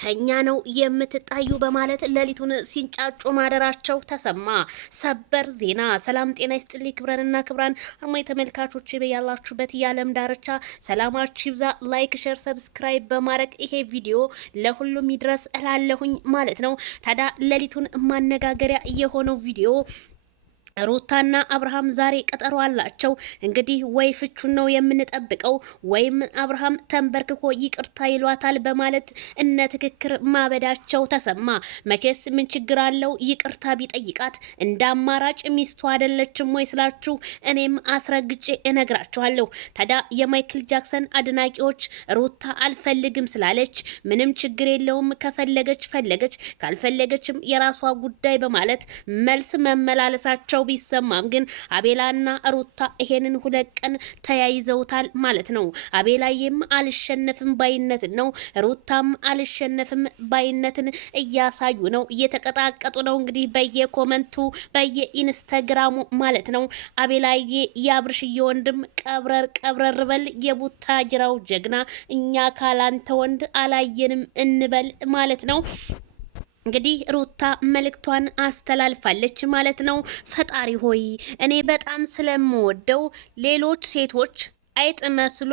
ከኛ ነው የምትጣዩ በማለት ሌሊቱን ሲንጫጩ ማደራቸው ተሰማ። ሰበር ዜና። ሰላም ጤና ይስጥልኝ ክብረንና ክብራን አማይ ተመልካቾች በያላችሁበት የዓለም ዳርቻ ሰላማችሁ ይብዛ። ላይክ፣ ሼር፣ ሰብስክራይብ በማድረግ ይሄ ቪዲዮ ለሁሉም ይድረስ እላለሁኝ ማለት ነው። ታዲያ ሌሊቱን ማነጋገሪያ የሆነው ቪዲዮ ሩታና አብርሃም ዛሬ ቀጠሮ አላቸው። እንግዲህ ወይ ፍቹን ነው የምንጠብቀው ወይም አብርሃም ተንበርክኮ ይቅርታ ይሏታል በማለት እነ ትክክር ማበዳቸው ተሰማ። መቼስ ምን ችግር አለው ይቅርታ ቢጠይቃት? እንደ አማራጭ ሚስቱ አይደለችም ወይ ስላችሁ እኔም አስረግጬ እነግራችኋለሁ። ታዲያ የማይክል ጃክሰን አድናቂዎች ሩታ አልፈልግም ስላለች ምንም ችግር የለውም፣ ከፈለገች ፈለገች፣ ካልፈለገችም የራሷ ጉዳይ በማለት መልስ መመላለሳቸው ቢሰማም ግን አቤላና ሩታ ይሄንን ሁለት ቀን ተያይዘውታል ማለት ነው። አቤላዬም አልሸነፍም ባይነትን ነው፣ ሩታም አልሸነፍም ባይነትን እያሳዩ ነው፣ እየተቀጣቀጡ ነው። እንግዲህ በየኮመንቱ በየኢንስታግራሙ ማለት ነው። አቤላዬ ያብርሽዬ ወንድም ቀብረር በል የቡታጅራው ጀግና፣ እኛ ካላንተ ወንድ አላየንም እንበል ማለት ነው። እንግዲህ ሩታ መልእክቷን አስተላልፋለች ማለት ነው። ፈጣሪ ሆይ እኔ በጣም ስለምወደው ሌሎች ሴቶች አይጥ መስሎ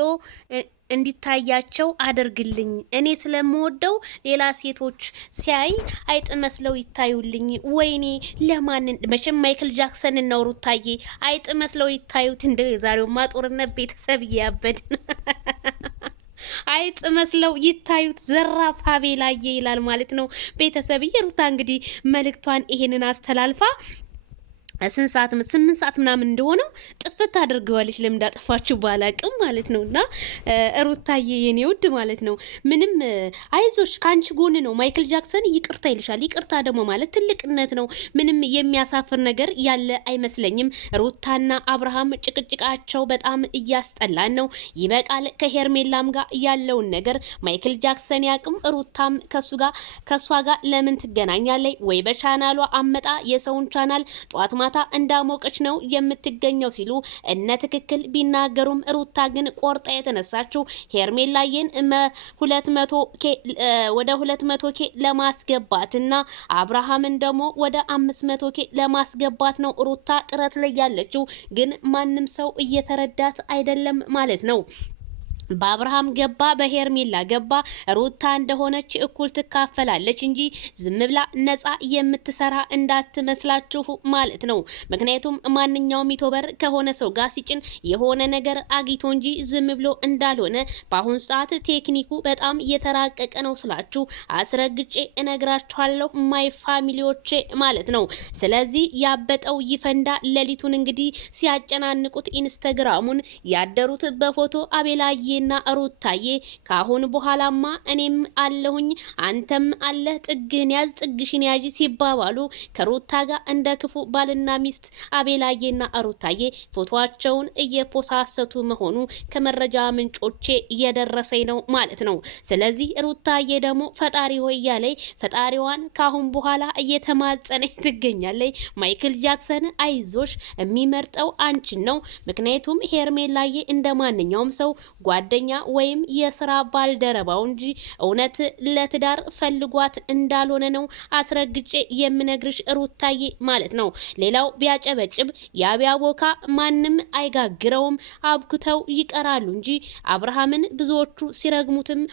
እንዲታያቸው አድርግልኝ። እኔ ስለምወደው ሌላ ሴቶች ሲያይ አይጥ መስለው ይታዩልኝ። ወይኔ ለማንን መቼም ማይክል ጃክሰን ነው ሩታዬ አይጥ መስለው ይታዩት። እንደ የዛሬው ማጦርነት ቤተሰብ እያበድን አይጥ መስለው ይታዩት። ዘራፍ አቤላዬ ይላል ማለት ነው። ቤተሰብ የሩታ እንግዲህ መልእክቷን ይሄንን አስተላልፋ 8 ሰዓት ምናምን እንደሆነው ጥፍት አድርገዋለች። ለምን እንዳጠፋችሁ ባላቅም ማለት ነውና ሩታዬ የኔ ውድ ማለት ነው ምንም አይዞሽ፣ ካንቺ ጎን ነው። ማይክል ጃክሰን ይቅርታ ይልሻል። ይቅርታ ደግሞ ማለት ትልቅነት ነው። ምንም የሚያሳፍር ነገር ያለ አይመስለኝም። ሩታና አብርሃም ጭቅጭቃቸው በጣም እያስጠላን ነው። ይበቃል። ከሄርሜላም ጋር ያለውን ነገር ማይክል ጃክሰን ያቅም፣ ሩታም ከሷ ጋር ለምን ትገናኛለች? ወይ በቻናሏ አመጣ የሰውን ቻናል ጧት ማታ እንዳሞቀች ነው የምትገኘው ሲሉ እነ ትክክል ቢናገሩም ሩታ ግን ቆርጣ የተነሳችው ሄርሜላዬን ወደ 200K ለማስገባትና አብርሃምን ደግሞ ወደ 500K ለማስገባት ነው ሩታ ጥረት ላይ ያለችው። ግን ማንም ሰው እየተረዳት አይደለም ማለት ነው። በአብርሃም ገባ በሄርሜላ ገባ ሩታ እንደሆነች እኩል ትካፈላለች እንጂ ዝም ብላ ነፃ የምትሰራ እንዳትመስላችሁ ማለት ነው። ምክንያቱም ማንኛውም ዩቲዩበር ከሆነ ሰው ጋር ሲጭን የሆነ ነገር አግኝቶ እንጂ ዝም ብሎ እንዳልሆነ በአሁን ሰዓት ቴክኒኩ በጣም እየተራቀቀ ነው ስላችሁ አስረግጬ እነግራችኋለሁ ማይ ፋሚሊዎቼ ማለት ነው። ስለዚህ ያበጠው ይፈንዳ። ሌሊቱን እንግዲህ ሲያጨናንቁት ኢንስታግራሙን ያደሩት በፎቶ አቤላዬ ና ሩታዬ ካሁን በኋላማ እኔም አለሁኝ አንተም አለ ጥግህን ያዝ ጥግሽን ያዥ ሲባባሉ ከሩታ ጋር እንደ ክፉ ባልና ሚስት አቤላዬና ሩታዬ ፎቶአቸውን እየፖሳሰቱ መሆኑ ከመረጃ ምንጮቼ እየደረሰኝ ነው ማለት ነው። ስለዚህ ሩታዬ ደግሞ ፈጣሪ ሆይ ያለይ ፈጣሪዋን ካሁን በኋላ እየተማጸነ ትገኛለች። ማይክል ጃክሰን አይዞሽ፣ የሚመርጠው አንቺን ነው። ምክንያቱም ሄርሜላዬ እንደማንኛውም ሰው ጓደኛ ወይም የስራ ባልደረባው እንጂ እውነት ለትዳር ፈልጓት እንዳልሆነ ነው አስረግጬ የምነግርሽ ሩታዬ ማለት ነው። ሌላው ቢያጨበጭብ ያቢያቦካ ማንም አይጋግረውም፣ አብክተው ይቀራሉ እንጂ አብርሃምን ብዙዎቹ ሲረግሙትም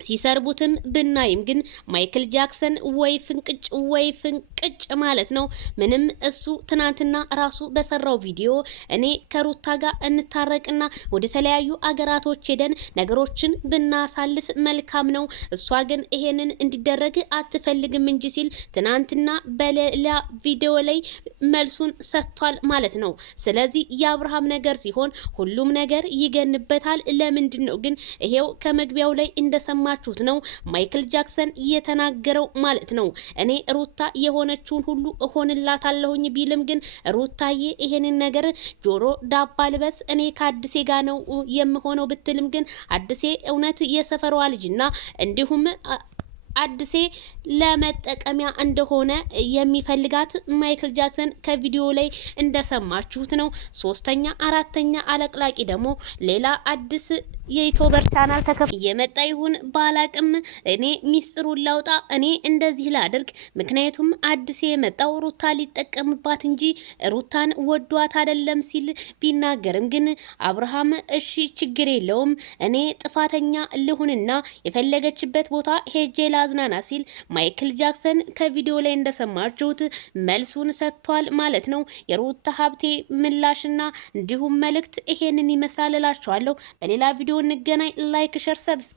ሲሰርቡትም ብናይም ግን ማይክል ጃክሰን ወይ ፍንቅጭ ማለት ነው። ምንም እሱ ትናንትና ራሱ በሰራው ቪዲዮ እኔ ከሩታ ጋር እንታረቅና ወደ ተለያዩ አገራቶች ሄደን ነገሮችን ብናሳልፍ መልካም ነው፣ እሷ ግን ይሄንን እንዲደረግ አትፈልግም እንጂ ሲል ትናንትና በሌላ ቪዲዮ ላይ መልሱን ሰጥቷል ማለት ነው። ስለዚህ የአብርሃም ነገር ሲሆን ሁሉም ነገር ይገንበታል። ለምንድን ነው ግን ይሄው ከመግቢያው ላይ እንደሰማ ማችሁት ነው ማይክል ጃክሰን የተናገረው ማለት ነው። እኔ ሩታ የሆነችውን ሁሉ እሆንላታለሁኝ ቢልም ግን ሩታዬ ይሄንን ነገር ጆሮ ዳባ ልበስ እኔ ከአድሴ ጋር ነው የምሆነው ብትልም ግን አድሴ እውነት የሰፈሯ ልጅና እንዲሁም አዲሴ ለመጠቀሚያ እንደሆነ የሚፈልጋት ማይክል ጃክሰን ከቪዲዮ ላይ እንደሰማችሁት ነው። ሶስተኛ አራተኛ አለቅላቂ ደግሞ ሌላ አዲስ የዩቲዩበር ቻናል የመጣ ይሁን ባላቅም እኔ ሚስጥሩን ላውጣ፣ እኔ እንደዚህ ላድርግ። ምክንያቱም አዲስ የመጣው ሩታ ሊጠቀምባት እንጂ ሩታን ወዷት አይደለም ሲል ቢናገርም ግን አብርሃም እሺ ችግር የለውም እኔ ጥፋተኛ ልሁንና የፈለገችበት ቦታ ሄጄ ላዝናና ሲል ማይክል ጃክሰን ከቪዲዮ ላይ እንደሰማችሁት መልሱን ሰጥቷል ማለት ነው። የሩታ ሀብቴ ምላሽና እንዲሁም መልእክት ይሄንን ይመስላል እላችኋለሁ። በሌላ ቪዲዮ እንገናኝ። ላይክ ሸር ሰብስክራይብ